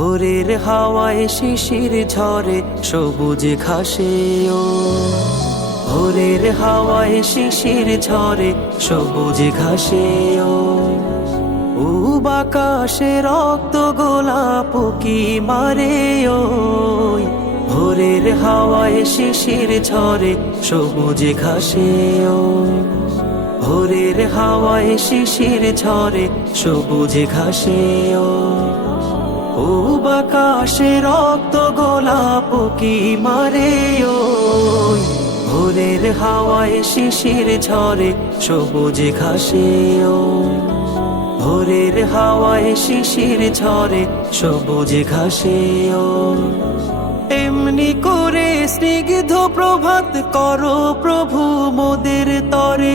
ভোরের হাওয়ায় শিশির ঝরে সবুজ ঘাসে ও ভোরের হাওয়ায় শিশির ঝরে সবুজ ঘাসে ও বাকাশে রক্ত গোলাপ কি মারে ওই ভোরের হাওয়ায় শিশির ঝরে সবুজ ঘাসে ও ভোরের হাওয়ায় শিশির ঝরে সবুজ ঘাসে ও বাকাশে রক্ত গোলাপ কি মারে ওই ভোরের হাওয়ায় শিশির ঝরে সবুজ ঘাসে ও ভোরের হাওয়ায় শিশির ঝরে সবুজ ঘাসে ও এমনি করে স্নিগ্ধ প্রভাত করো প্রভু মোদের তরে